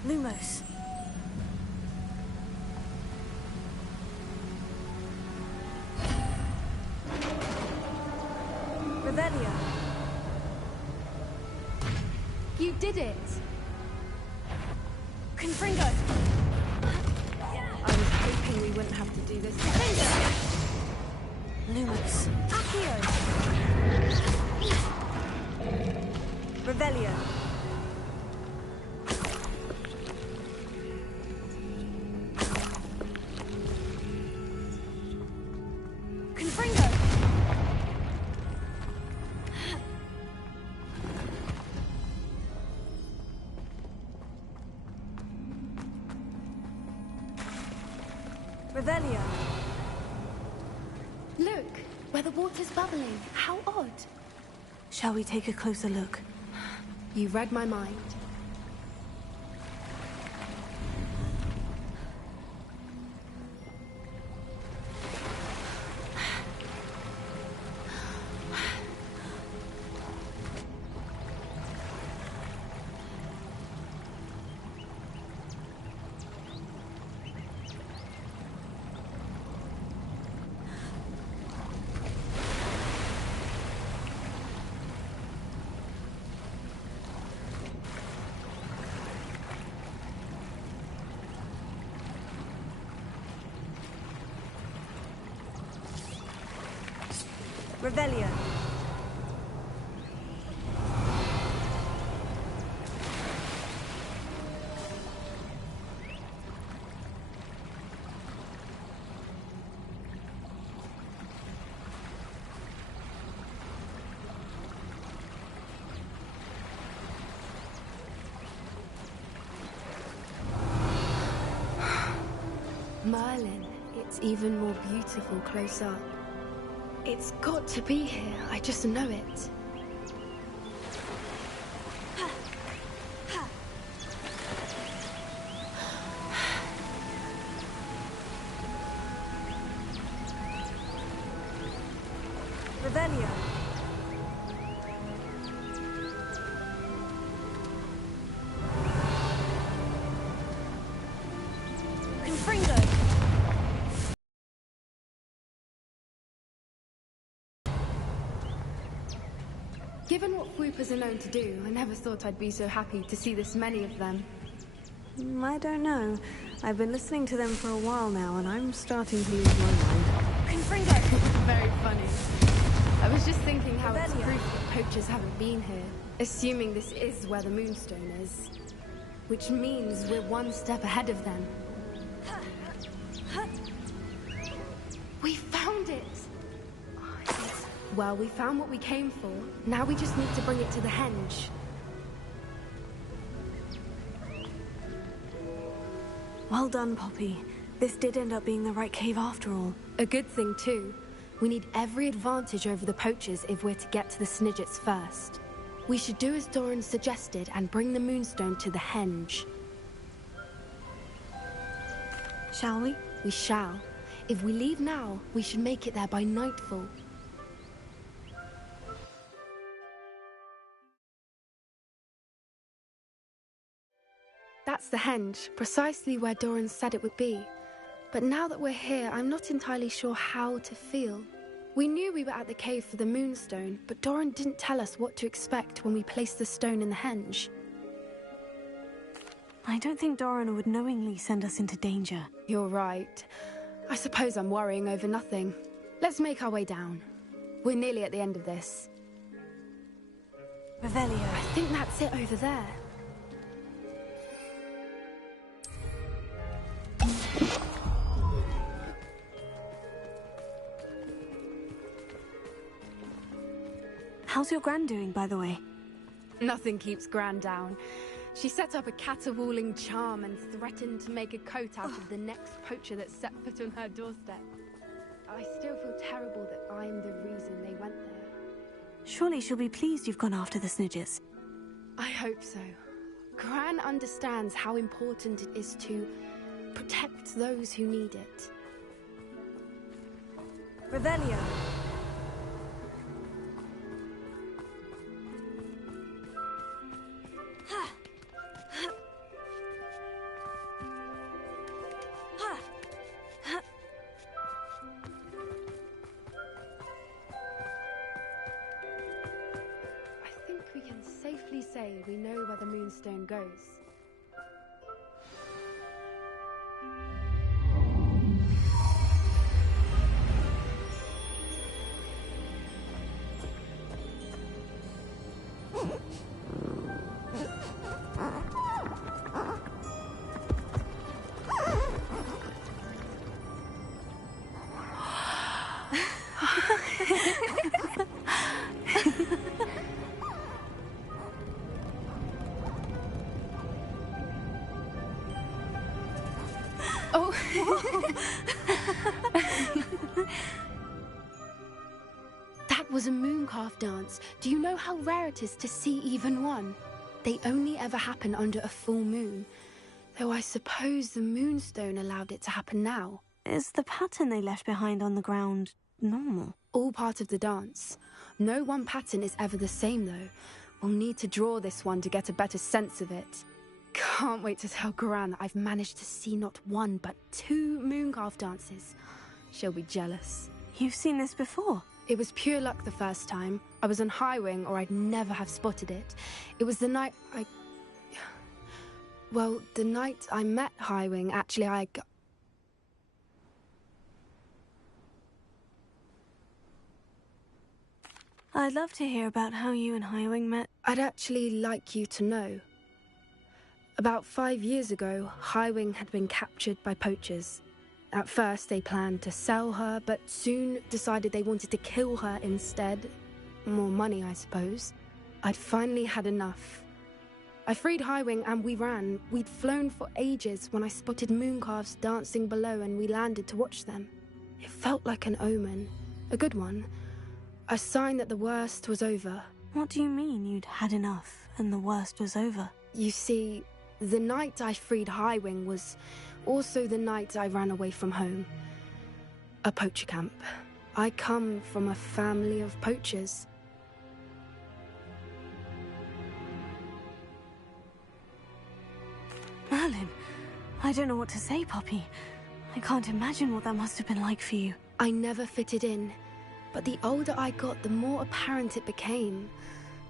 Lumos. Revelio. You did it! Confringo. I was hoping we wouldn't have to do this. Lumos. Accio. Revelio. Confringo. Revelio. Look, where the water's bubbling. How odd. Shall we take a closer look? You read my mind. Revelio. Merlin, it's even more beautiful close up. It's got to be here, I just know it. Revelio. Confringo. Given what Whoopers are known to do, I never thought I'd be so happy to see this many of them. I don't know. I've been listening to them for a while now, and I'm starting to lose my mind. Confringo. Very funny. I was just thinking how it's Revelio. proof that poachers haven't been here, assuming this is where the Moonstone is. Which means we're one step ahead of them. We found it! Well, we found what we came for. Now we just need to bring it to the henge. Well done, Poppy. This did end up being the right cave after all. A good thing, too. We need every advantage over the poachers if we're to get to the Snidgets first. We should do as Doran suggested and bring the Moonstone to the henge. Shall we? We shall. If we leave now, we should make it there by nightfall. That's the henge, precisely where Doran said it would be. But now that we're here, I'm not entirely sure how to feel. We knew we were at the cave for the moonstone, but Doran didn't tell us what to expect when we placed the stone in the henge. I don't think Doran would knowingly send us into danger. You're right. I suppose I'm worrying over nothing. Let's make our way down. We're nearly at the end of this. Revelio. I think that's it over there. How's your Gran doing, by the way? Nothing keeps Gran down. She set up a caterwauling charm and threatened to make a coat out of the next poacher that set foot on her doorstep. I still feel terrible that I'm the reason they went there. Surely she'll be pleased you've gone after the Snidgets. I hope so. Gran understands how important it is to protect those who need it. Revelio. We can safely say we know where the moonstone goes. That was a mooncalf dance. Do you know how rare it is to see even one? They only ever happen under a full moon. Though I suppose the moonstone allowed it to happen now. Is the pattern they left behind on the ground normal? All part of the dance. No one pattern is ever the same, though. We'll need to draw this one to get a better sense of it. Can't wait to tell Gran that I've managed to see not one, but 2 mooncalf dances. She'll be jealous. You've seen this before? It was pure luck the first time. I was on Highwing, or I'd never have spotted it. It was the night Well, the night I met Highwing, actually, I'd love to hear about how you and Highwing met. I'd actually like you to know. About 5 years ago, Highwing had been captured by poachers. At first, they planned to sell her, but soon decided they wanted to kill her instead. More money, I suppose. I'd finally had enough. I freed Highwing and we ran. We'd flown for ages when I spotted mooncalves dancing below and we landed to watch them. It felt like an omen. A good one. A sign that the worst was over. What do you mean you'd had enough and the worst was over? You see, the night I freed Highwing was also the night I ran away from home. A poacher camp. I come from a family of poachers. Merlin, I don't know what to say, Poppy. I can't imagine what that must have been like for you. I never fitted in, but the older I got, the more apparent it became.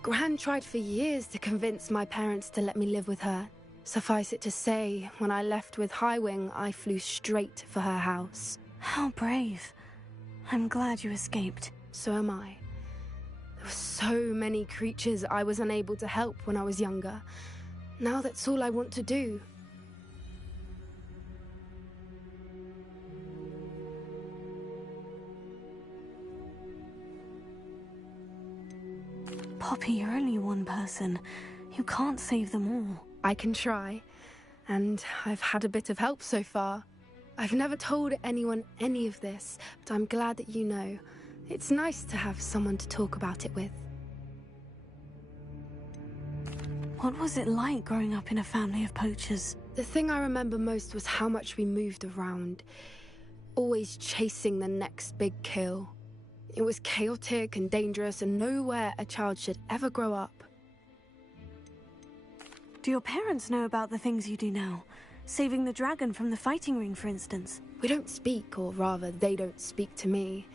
Gran tried for years to convince my parents to let me live with her. Suffice it to say, when I left with Highwing, I flew straight for her house. How brave. I'm glad you escaped. So am I. There were so many creatures I was unable to help when I was younger. Now that's all I want to do. Poppy, you're only one person. You can't save them all. I can try, and I've had a bit of help so far. I've never told anyone any of this, but I'm glad that you know. It's nice to have someone to talk about it with. What was it like growing up in a family of poachers? The thing I remember most was how much we moved around, always chasing the next big kill. It was chaotic and dangerous, and nowhere a child should ever grow up. Do your parents know about the things you do now? Saving the dragon from the fighting ring, for instance? We don't speak, or rather, they don't speak to me.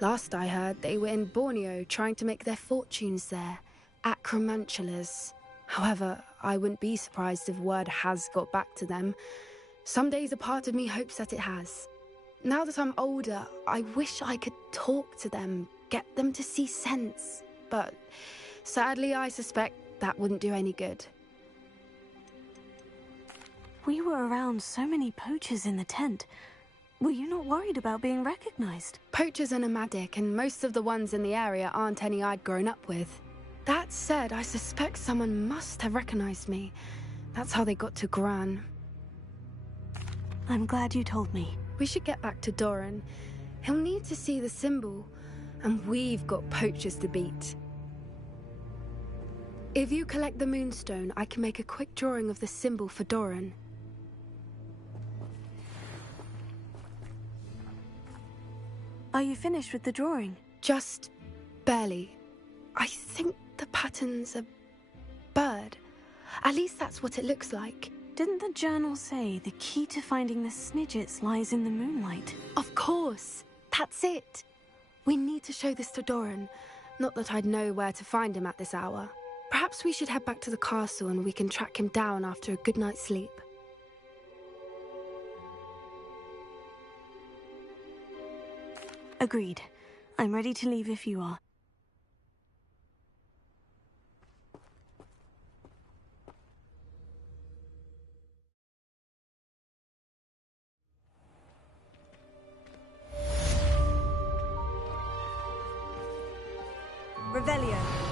Last I heard, they were in Borneo trying to make their fortunes there, at Cromantulas. However, I wouldn't be surprised if word has got back to them. Some days a part of me hopes that it has. Now that I'm older, I wish I could talk to them, get them to see sense. But sadly, I suspect that wouldn't do any good. We were around so many poachers in the tent. Were you not worried about being recognized? Poachers are nomadic, and most of the ones in the area aren't any I'd grown up with. That said, I suspect someone must have recognized me. That's how they got to Gran. I'm glad you told me. We should get back to Doran. He'll need to see the symbol, and we've got poachers to beat. If you collect the moonstone, I can make a quick drawing of the symbol for Doran. Are you finished with the drawing? Just barely. I think the pattern's a bird. At least that's what it looks like. Didn't the journal say the key to finding the Snidgets lies in the moonlight? Of course. That's it. We need to show this to Doran. Not that I'd know where to find him at this hour. Perhaps we should head back to the castle and we can track him down after a good night's sleep. Agreed. I'm ready to leave if you are. Revelio.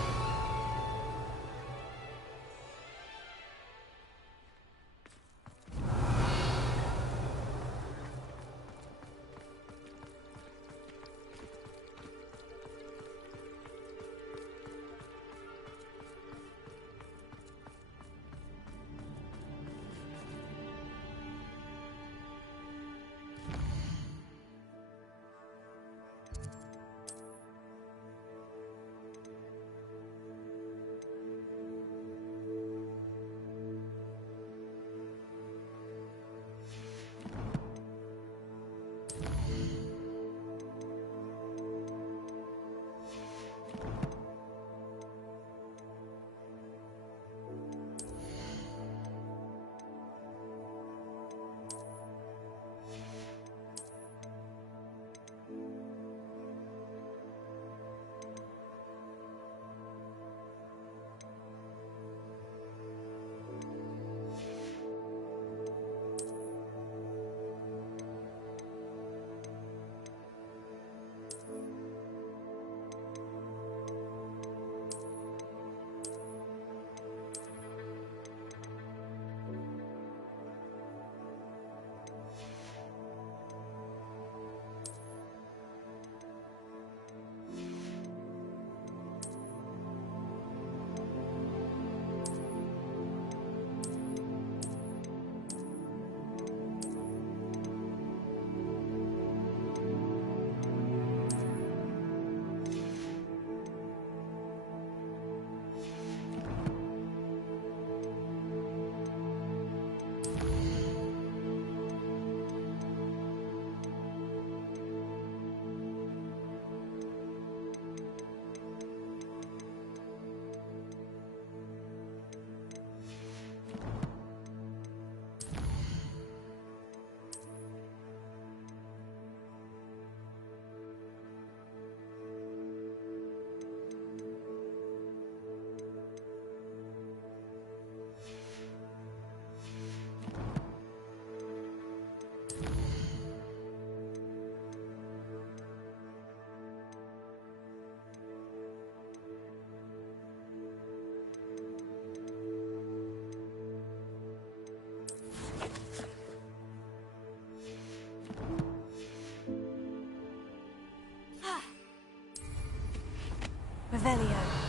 Revelio.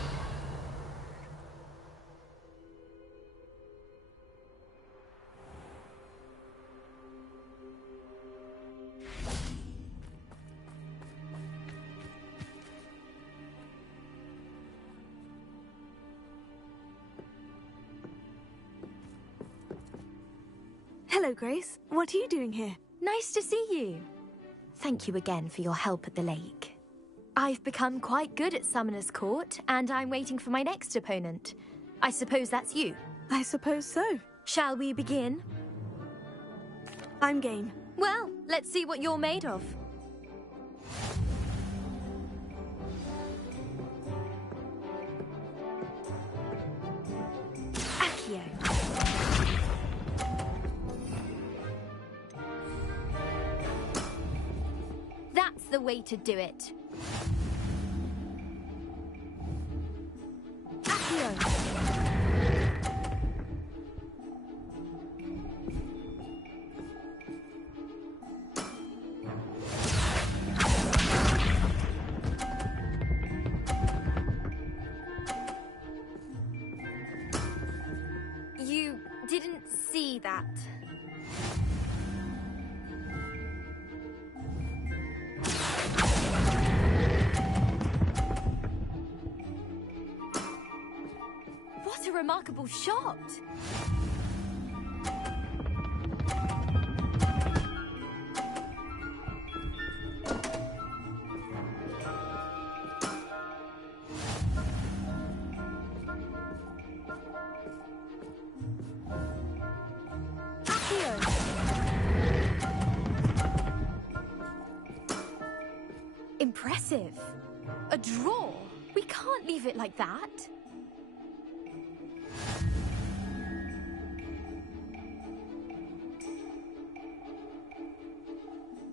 Hello, Grace. What are you doing here? Nice to see you. Thank you again for your help at the lake. I've become quite good at Summoner's Court, and I'm waiting for my next opponent. I suppose that's you. I suppose so. Shall we begin? I'm game. Well, let's see what you're made of. Accio. That's the way to do it. Accio. You didn't see that. What a remarkable shot! Impressive. A draw? We can't leave it like that.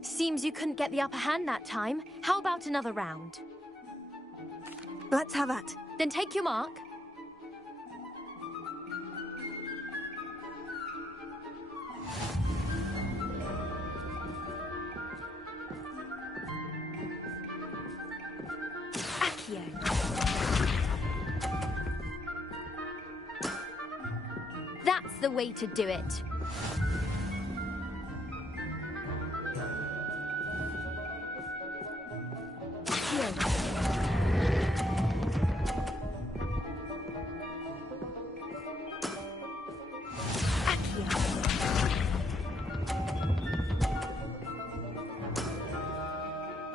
Seems you couldn't get the upper hand that time. How about another round? Let's have that. Then take your mark. Accio. That's the way to do it.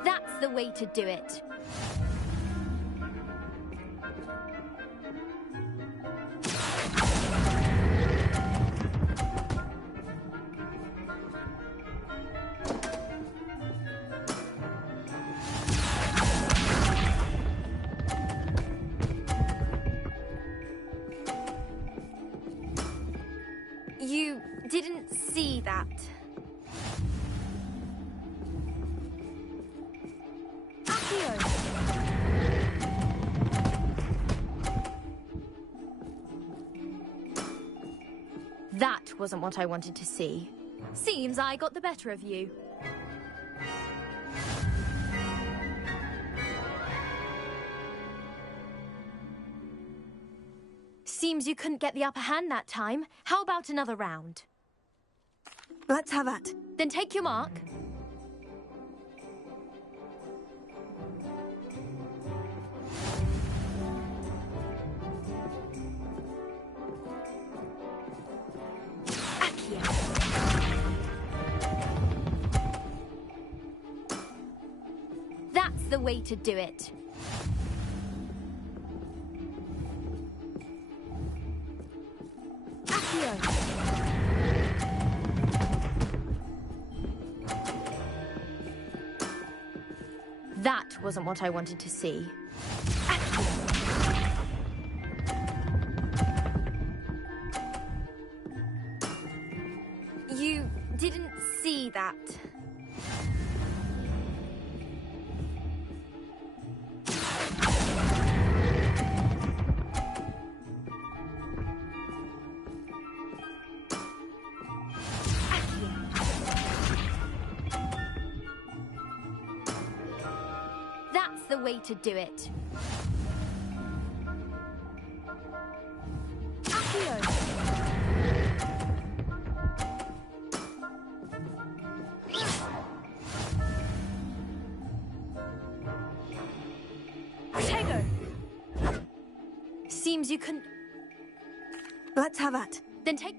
That's the way to do it. You didn't see that. Accio. That wasn't what I wanted to see. Seems I got the better of you. Seems you couldn't get the upper hand that time. How about another round? Let's have that. Then take your mark. Accio. That's the way to do it. That wasn't what I wanted to see. You didn't see that. That's the way to do it. Accio. Seems you couldn't... Let's have that. Then take...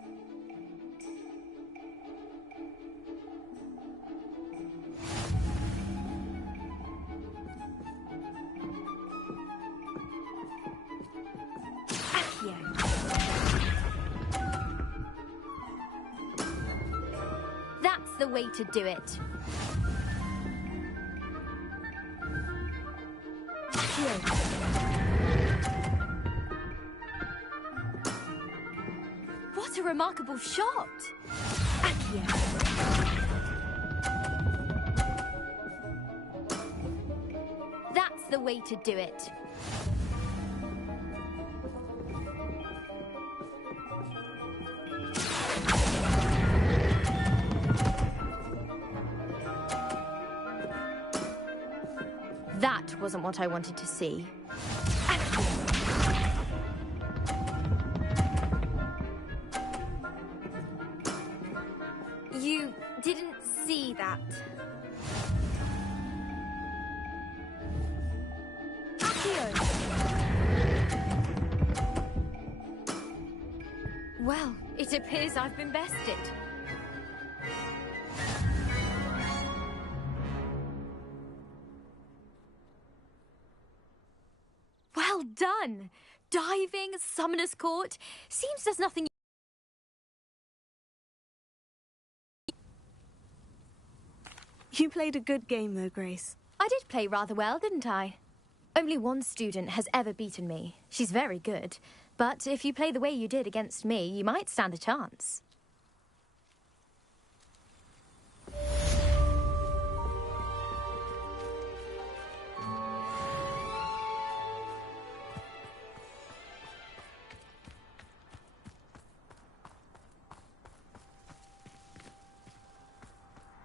the way to do it. What a remarkable shot! That's the way to do it. That wasn't what I wanted to see. You didn't see that. Well, it appears I've been bested. Well done! Diving, Summoner's Court. Seems there's nothing... You played a good game, though, Grace. I did play rather well, didn't I? Only one student has ever beaten me. She's very good. But if you play the way you did against me, you might stand a chance.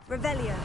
Revelio.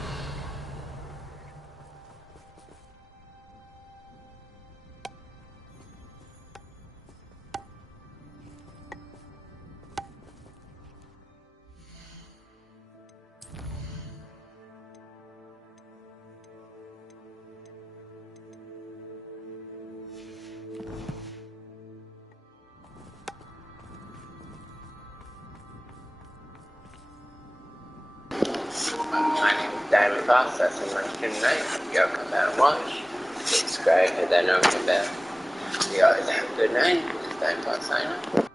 My name is David Foss, that's in my student name. Y'all come out and watch. Subscribe, hit that notification bell. You always have a good night. This is David Foss signing off.